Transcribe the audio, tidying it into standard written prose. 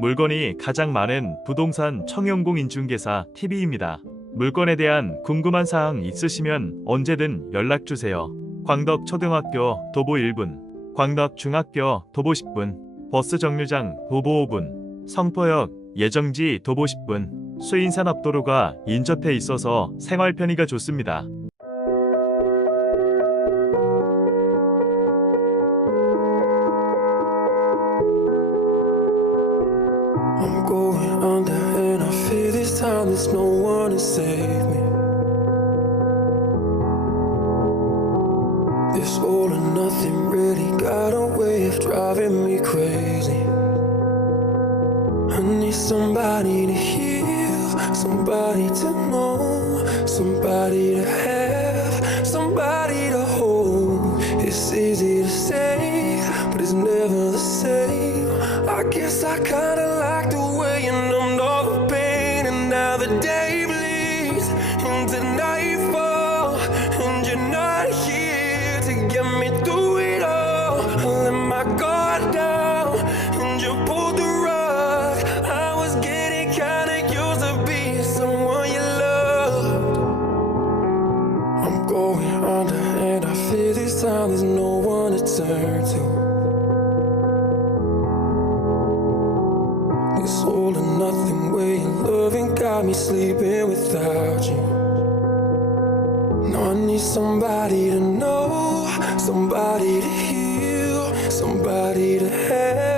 물건이 가장 많은 부동산 청용공인중개사 TV입니다. 물건에 대한 궁금한 사항 있으시면 언제든 연락주세요. 광덕초등학교 도보 1분, 광덕중학교 도보 10분, 버스 정류장 도보 5분, 성포역 예정지 도보 10분, 수인산업도로가 인접해 있어서 생활 편의가 좋습니다. I'm going under and I feel this time there's no one to save me. This all or nothing really got a way of driving me crazy. I need somebody to heal, somebody to know, somebody to have, somebody to hold. It's easy to say, but it's never the same. I guess I kinda like the way you numbed all the pain, and now the day bleeds into nightfall, and you're not here to get me through it all. I let my guard down, and you pulled the rug. I was getting kinda used to being someone you loved. I'm going under, and I feel this time there's no one to turn to. This all or nothing way of loving got me sleeping without you. Now I need somebody to know, somebody to heal, somebody to have.